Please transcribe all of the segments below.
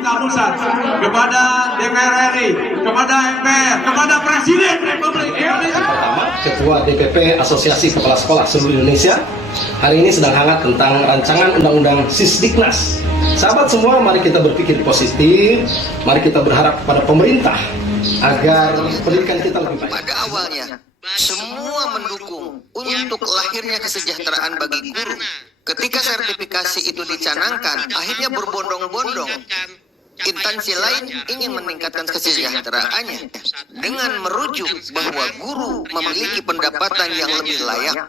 pemerintah pusat, kepada DPR RI, kepada MPR, kepada Presiden Republik Indonesia. Pertama, Ketua DPP Asosiasi Kepala Sekolah seluruh Indonesia hari ini sedang hangat tentang rancangan undang-undang Sisdiknas. Sahabat semua, mari kita berpikir positif, mari kita berharap kepada pemerintah agar pendidikan kita lebih baik. Pada awalnya, semua mendukung untuk lahirnya kesejahteraan bagi guru. Ketika sertifikasi itu dicanangkan, akhirnya berbondong-bondong instansi lain ingin meningkatkan kesejahteraannya dengan merujuk bahwa guru memiliki pendapatan yang lebih layak.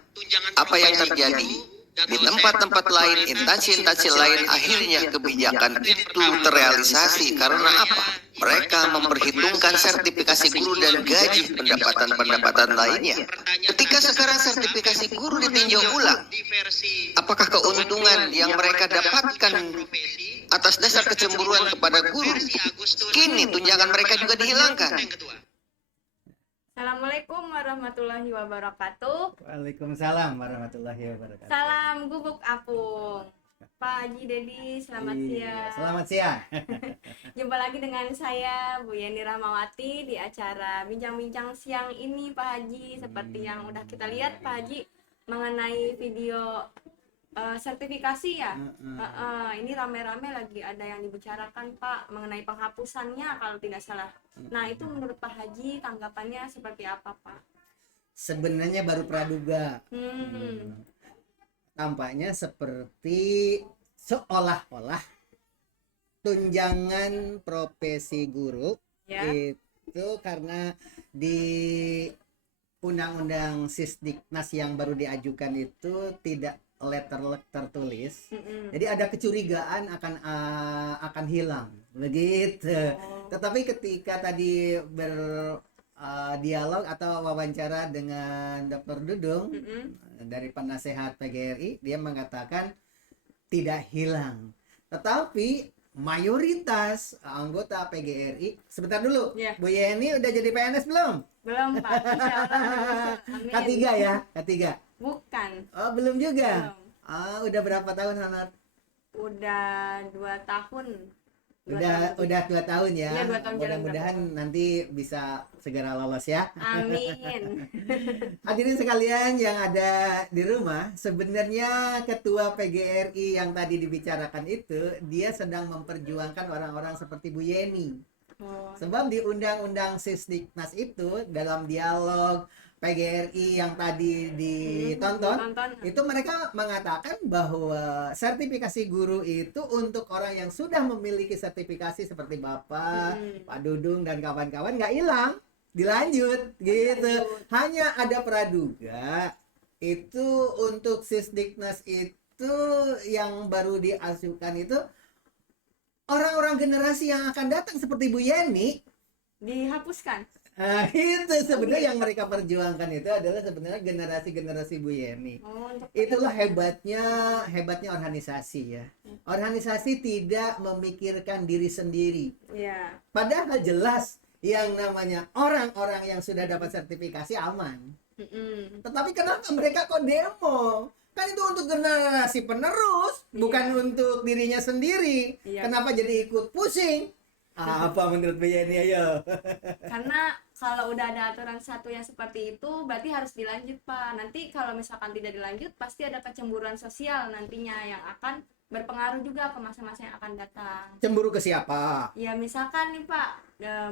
Apa yang terjadi? Di tempat-tempat lain, instansi-instansi lain, akhirnya kebijakan itu terrealisasi. Karena apa? Mereka memperhitungkan sertifikasi guru dan gaji pendapatan-pendapatan lainnya. Ketika sekarang sertifikasi guru ditinjau ulang, apakah keuntungan yang mereka dapatkan atas dasar kecemburuan kepada guru, kini tunjangan mereka juga dihilangkan? Assalamualaikum warahmatullahi wabarakatuh. Waalaikumsalam warahmatullahi wabarakatuh. Salam gubuk apung. Pak Haji Dedi, selamat siang. Selamat siang. Jumpa lagi dengan saya Bu Yeni Rahmawati di acara bincang-bincang siang ini Pak Haji. Seperti yang udah kita lihat Pak Haji mengenai video sertifikasi ya. Ini rame-rame lagi ada yang dibicarakan Pak mengenai penghapusannya kalau tidak salah. Nah itu menurut Pak Haji tanggapannya seperti apa Pak? Sebenarnya baru praduga. Tampaknya seperti seolah-olah tunjangan profesi guru Ya. itu karena di Undang-Undang Sisdiknas yang baru diajukan itu tidak letter tertulis. Jadi ada kecurigaan akan hilang begitu. Tetapi ketika tadi berdialog atau wawancara dengan Dr. Dudung dari penasehat PGRI, dia mengatakan tidak hilang. Tetapi mayoritas anggota PGRI, sebentar dulu, Ya. Bu Yeni udah jadi PNS belum? Belum Pak, insya Allah. Amin. K3 ya, K3. Bukan, Oh, belum juga. belum. Udah berapa tahun, Hanat? Udah 2 tahun. Udah 2 tahun ya. Iya, 2 tahun jalan Mudah-mudahan nanti bisa segera lolos ya. Amin. Hadirin sekalian yang ada di rumah, sebenarnya Ketua PGRI yang tadi dibicarakan itu, dia sedang memperjuangkan orang-orang seperti Bu Yeni. Oh, Sebab di Undang-Undang Sisdiknas itu dalam dialog PGRI yang tadi ditonton, itu mereka mengatakan bahwa sertifikasi guru itu untuk orang yang sudah memiliki sertifikasi seperti Bapak, Pak Dudung dan kawan-kawan nggak hilang, dilanjut gitu. Hanya ada praduga itu untuk Sisdiknas itu yang baru diajukan itu orang-orang generasi yang akan datang seperti Bu Yeni. dihapuskan. Nah, itu sebenarnya yang mereka perjuangkan itu adalah sebenarnya generasi-generasi Bu Yeni. Oh, untuk Itulah hebatnya organisasi ya. Organisasi tidak memikirkan diri sendiri. ya. Padahal jelas yang namanya orang-orang yang sudah dapat sertifikasi aman. Tetapi kenapa mereka kok demo? Kan itu untuk generasi penerus, bukan untuk dirinya sendiri. Iya. Kenapa jadi ikut pusing? Apa menurut Bu Yeni ayo? Karena kalau udah ada aturan satu yang seperti itu berarti harus dilanjut Pak. Nanti kalau misalkan tidak dilanjut pasti ada kecemburuan sosial nantinya yang akan berpengaruh juga ke masa-masa yang akan datang. Cemburu ke siapa? Ya misalkan nih Pak,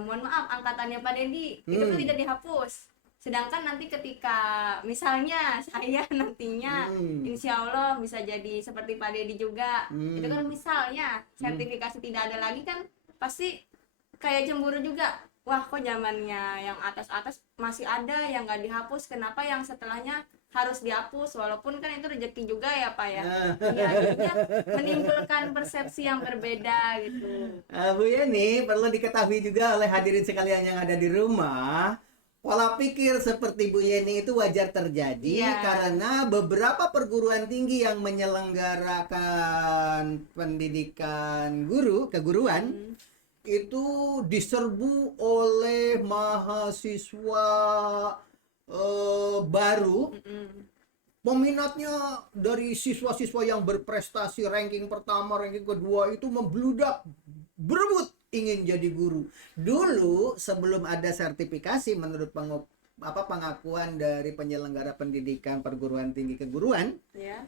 mohon maaf angkatannya Pak Dedi itu kan tidak dihapus. Sedangkan nanti ketika misalnya saya nantinya insya Allah bisa jadi seperti Pak Dedi juga, itu kan misalnya sertifikasi tidak ada lagi kan pasti kayak cemburu juga. Wah kok zamannya yang atas-atas masih ada yang nggak dihapus, kenapa yang setelahnya harus dihapus, walaupun kan itu rezeki juga ya Pak ya. Iya, jadinya menimbulkan persepsi yang berbeda gitu. Bu Yeni, perlu diketahui juga oleh hadirin sekalian yang ada di rumah, pola pikir seperti Bu Yeni itu wajar terjadi karena beberapa perguruan tinggi yang menyelenggarakan pendidikan keguruan itu diserbu oleh mahasiswa baru. Peminatnya dari siswa-siswa yang berprestasi ranking pertama, ranking kedua itu membludak berebut ingin jadi guru. Dulu sebelum ada sertifikasi menurut pengakuan dari penyelenggara pendidikan perguruan tinggi keguruan, Ya.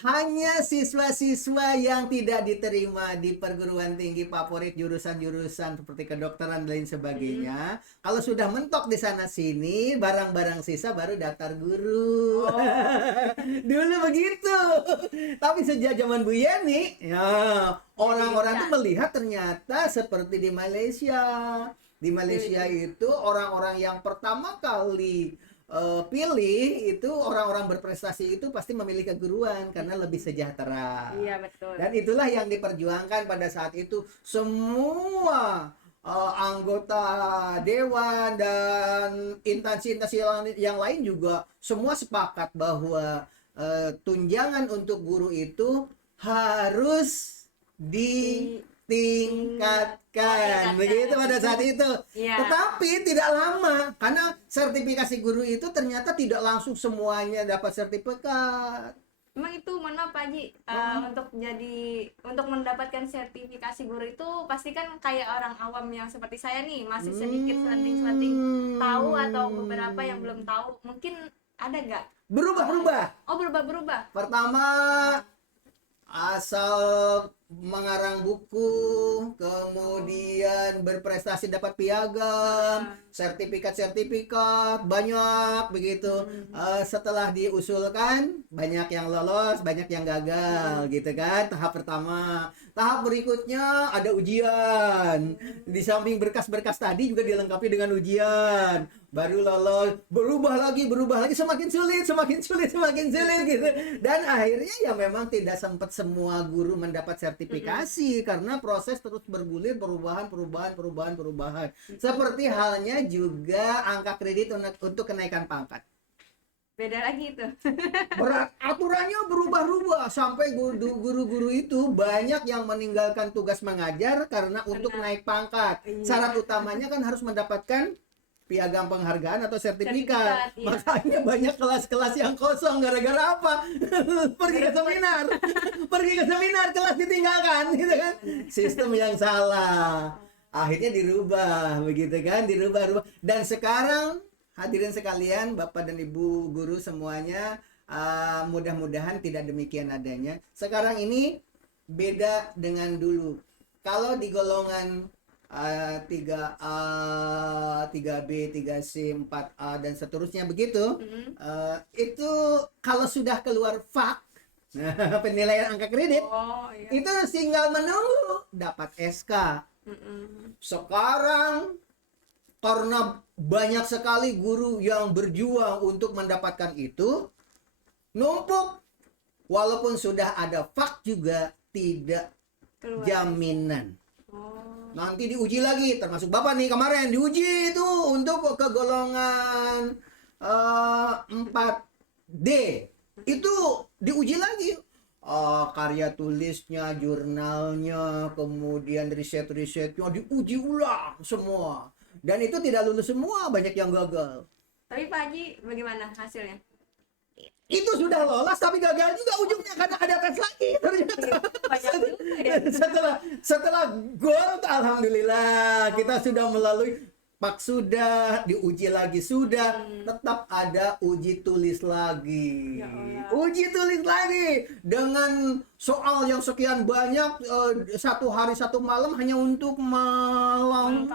hanya siswa-siswa yang tidak diterima di perguruan tinggi favorit jurusan-jurusan seperti kedokteran dan lain sebagainya, kalau sudah mentok di sana sini, barang-barang sisa baru daftar guru. Dulu begitu. Tapi sejak zaman Bu Yeni, ya orang-orang tuh melihat ternyata seperti di Malaysia. Di Malaysia itu orang-orang yang pertama kali pilih itu orang-orang berprestasi itu pasti memilih keguruan karena lebih sejahtera. Iya, betul. Dan itulah yang diperjuangkan pada saat itu. Semua anggota dewan dan instansi-instansi yang lain juga semua sepakat bahwa tunjangan untuk guru itu harus ditingkatkan. Begitu pada saat itu. Iya. Tetapi tidak lama karena sertifikasi guru itu ternyata tidak langsung semuanya dapat sertifikat. Emang itu, mohon maaf Pak Haji, untuk mendapatkan sertifikasi guru itu pasti kan kayak orang awam yang seperti saya nih, masih sedikit selenting-selenting tahu atau beberapa yang belum tahu. Mungkin ada nggak? Berubah-ubah. Oh, berubah-berubah. Pertama, asal mengarang buku, kemudian berprestasi dapat piagam, sertifikat banyak begitu. Setelah diusulkan, banyak yang lolos, banyak yang gagal, gitu kan. Tahap pertama. Tahap berikutnya ada ujian. Di samping berkas-berkas tadi juga dilengkapi dengan ujian. Baru lolos, berubah lagi, semakin sulit gitu. Dan akhirnya ya memang tidak sempat semua guru mendapat sertifikasi karena proses terus bergulir, perubahan. Seperti halnya juga angka kredit untuk kenaikan pangkat. Beda lagi itu. Berat, aturannya berubah-ubah sampai guru-guru itu banyak yang meninggalkan tugas mengajar karena untuk naik pangkat. Syarat utamanya kan harus mendapatkan piagam penghargaan atau sertifikat. Iya. Makanya banyak kelas-kelas yang kosong gara-gara apa? Pergi ke seminar, kelas ditinggalkan gitu kan. Sistem yang salah. Akhirnya dirubah begitu kan, dirubah. Dan sekarang hadirin sekalian, Bapak dan Ibu guru semuanya, mudah-mudahan tidak demikian adanya. Sekarang ini beda dengan dulu. Kalau di golongan 3A, 3B, 3C, 4A dan seterusnya begitu, itu kalau sudah keluar FAK, penilaian angka kredit, itu tinggal menunggu dapat SK. Sekarang karena banyak sekali guru yang berjuang untuk mendapatkan itu, numpuk, walaupun sudah ada FAK juga tidak jaminan. Nanti diuji lagi, termasuk Bapak nih kemarin diuji itu untuk ke golongan 4D. Itu diuji lagi. Karya tulisnya, jurnalnya, kemudian riset-risetnya diuji ulang semua. Dan itu tidak lulus semua, banyak yang gagal. Tapi Pak Haji, bagaimana hasilnya? Itu sudah lolos tapi gagal juga ujungnya karena ada tes lagi ternyata. Setelah gold, alhamdulillah kita sudah melalui Pak, sudah diuji lagi, sudah tetap ada uji tulis lagi. Uji tulis lagi dengan soal yang sekian banyak, satu hari satu malam hanya untuk malam.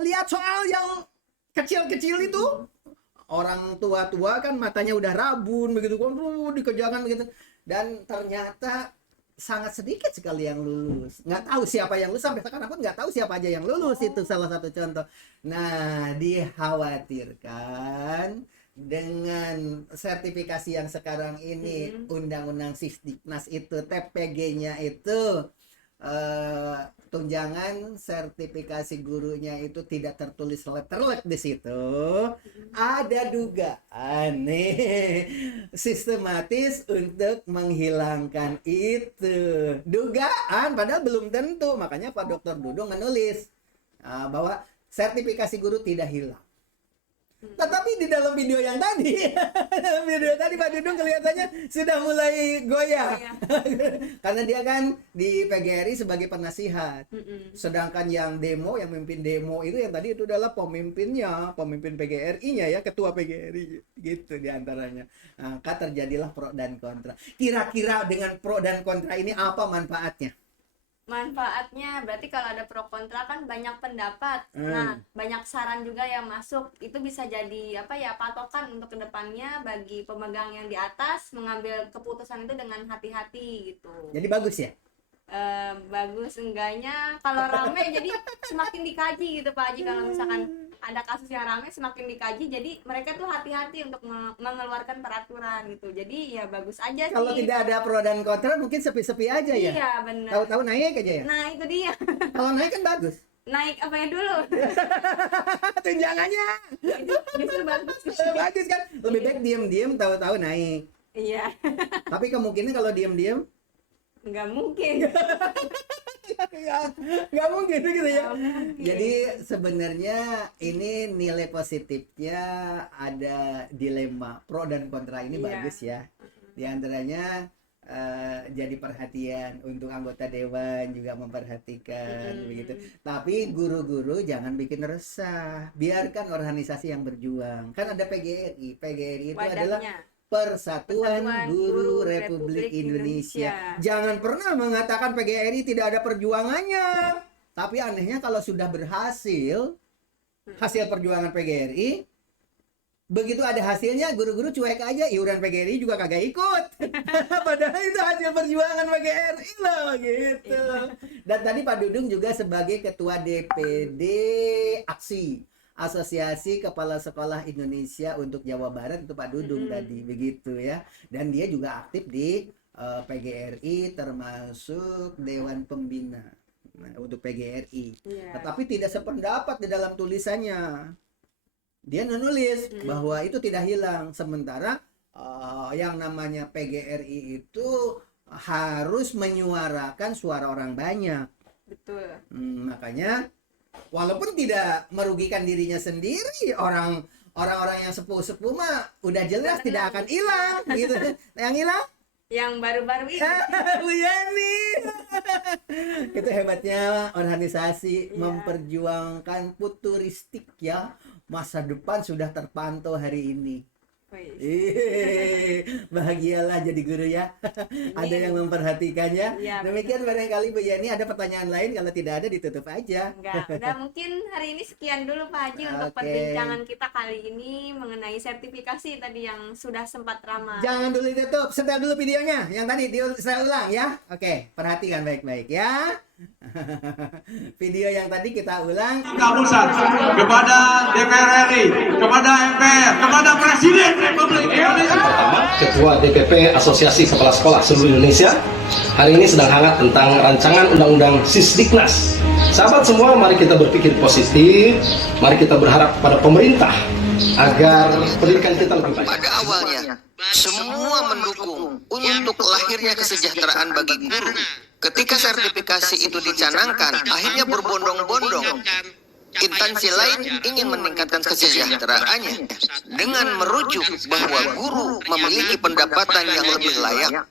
Lihat soal yang kecil-kecil itu. Orang tua-tua kan matanya udah rabun begitu kan, dikerjakan begitu, dan ternyata sangat sedikit sekali yang lulus. Nggak tahu siapa yang lulus, sampai sekarang pun nggak tahu siapa aja yang lulus. Itu salah satu contoh. Nah, dikhawatirkan dengan sertifikasi yang sekarang ini, Undang-Undang Sisdiknas itu, TPG-nya itu, tunjangan sertifikasi gurunya itu tidak tertulis letterlek di situ. Ada dugaan nih sistematis untuk menghilangkan itu. Dugaan padahal belum tentu. Makanya Pak Dr. Dudung menulis bahwa sertifikasi guru tidak hilang. Tetapi di dalam video yang tadi, dalam video tadi Pak Dudung kelihatannya sudah mulai goyah. Karena dia kan di PGRI sebagai penasihat. Sedangkan yang demo, yang memimpin demo itu yang tadi itu adalah pemimpinnya, pemimpin PGRI-nya ya, ketua PGRI gitu diantaranya. Maka terjadilah pro dan kontra. Kira-kira dengan pro dan kontra ini apa manfaatnya? Manfaatnya berarti kalau ada pro kontra kan banyak pendapat. Nah, banyak saran juga yang masuk. Itu bisa jadi apa ya, patokan untuk kedepannya bagi pemegang yang di atas mengambil keputusan itu dengan hati-hati gitu. Jadi bagus ya? Bagus enggaknya kalau rame jadi semakin dikaji gitu Pak Haji. Kalau misalkan ada kasus yang rame semakin dikaji, jadi mereka tuh hati-hati untuk mengeluarkan peraturan gitu. Jadi ya bagus aja sih. Kalau tidak ada pro dan kontra mungkin sepi-sepi aja ya? Iya benar. Tahu-tahu naik aja ya? Nah itu dia. Kalau naik kan bagus. Naik apanya dulu? Tunjangannya. Justru bagus. Bagus kan? Lebih baik diem-diem tahu-tahu naik. Iya. Tapi kemungkinan kalau diem-diem Nggak mungkin. nggak mungkin gitu ya. Nggak mungkin. Jadi sebenarnya ini nilai positifnya ada dilema pro dan kontra ini Iya. bagus ya. Di antaranya jadi perhatian untuk anggota dewan juga memperhatikan begitu. Tapi guru-guru jangan bikin resah. Biarkan organisasi yang berjuang. Kan ada PGRI. PGRI itu adalah Wadahnya. Persatuan Guru Republik Indonesia. Jangan pernah mengatakan PGRI tidak ada perjuangannya. Tapi anehnya kalau sudah berhasil hasil perjuangan PGRI, begitu ada hasilnya guru-guru cuek aja, iuran PGRI juga kagak ikut. Padahal itu hasil perjuangan PGRI loh gitu. Dan tadi Pak Dudung juga sebagai ketua DPD Aksi Asosiasi Kepala Sekolah Indonesia untuk Jawa Barat itu Pak Dudung tadi begitu ya. Dan dia juga aktif di PGRI termasuk Dewan Pembina untuk PGRI. Tetapi tidak sependapat di dalam tulisannya. Dia menulis bahwa itu tidak hilang. Sementara yang namanya PGRI itu harus menyuarakan suara orang banyak. Betul. Makanya walaupun tidak merugikan dirinya sendiri, orang-orang yang sepuh-sepuh mah udah jelas tidak akan hilang gitu. Yang hilang Yang baru-baru ini. Bu Yani. Itu hebatnya organisasi memperjuangkan futuristik ya. Masa depan sudah terpantau hari ini. Bahagialah jadi guru ya. Ada yang memperhatikannya. Ya, Demikian barangkali Bu Yani, ada pertanyaan lain? Kalau tidak ada ditutup aja. Enggak, udah mungkin hari ini sekian dulu Pak Haji untuk perbincangan kita kali ini mengenai sertifikasi tadi yang sudah sempat ramai. Jangan dulu ditutup, setel dulu videonya. Yang tadi saya ulang ya. Oke, perhatikan baik-baik ya. Video yang tadi kita ulang. Pusat kepada DPR RI, kepada MPR, kepada Presiden Republik Indonesia. Pertama, Ketua DPP Asosiasi Kepala Sekolah seluruh Indonesia hari ini sedang hangat tentang rancangan undang-undang Sisdiknas. Sahabat semua, mari kita berpikir positif, mari kita berharap pada pemerintah agar pendidikan kita lebih baik. Pada awalnya, semua mendukung untuk lahirnya kesejahteraan bagi guru. Ketika sertifikasi itu dicanangkan, akhirnya berbondong-bondong instansi lain ingin meningkatkan kesejahteraannya dengan merujuk bahwa guru memiliki pendapatan yang lebih layak.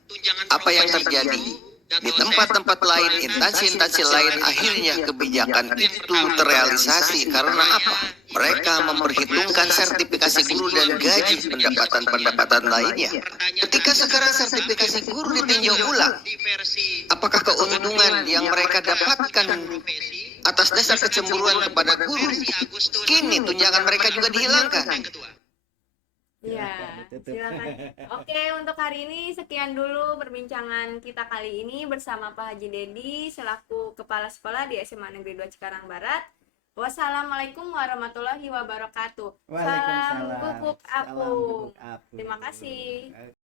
Apa yang terjadi? Di tempat-tempat lain, instansi-instansi lain akhirnya kebijakan itu terrealisasi karena apa? Mereka memperhitungkan sertifikasi guru dan gaji pendapatan-pendapatan lainnya. Ketika sekarang sertifikasi guru ditinjau ulang, apakah keuntungan yang mereka dapatkan atas dasar kecemburuan kepada guru, kini tunjangan mereka juga dihilangkan? Iya, silakan. Oke, untuk hari ini sekian dulu perbincangan kita kali ini bersama Pak Haji Dedi selaku Kepala Sekolah di SMA Negeri 2 Cikarang Barat. Wassalamualaikum warahmatullahi wabarakatuh. Waalaikumsalam. Salam guguk apung. Salam guguk apung. Terima kasih.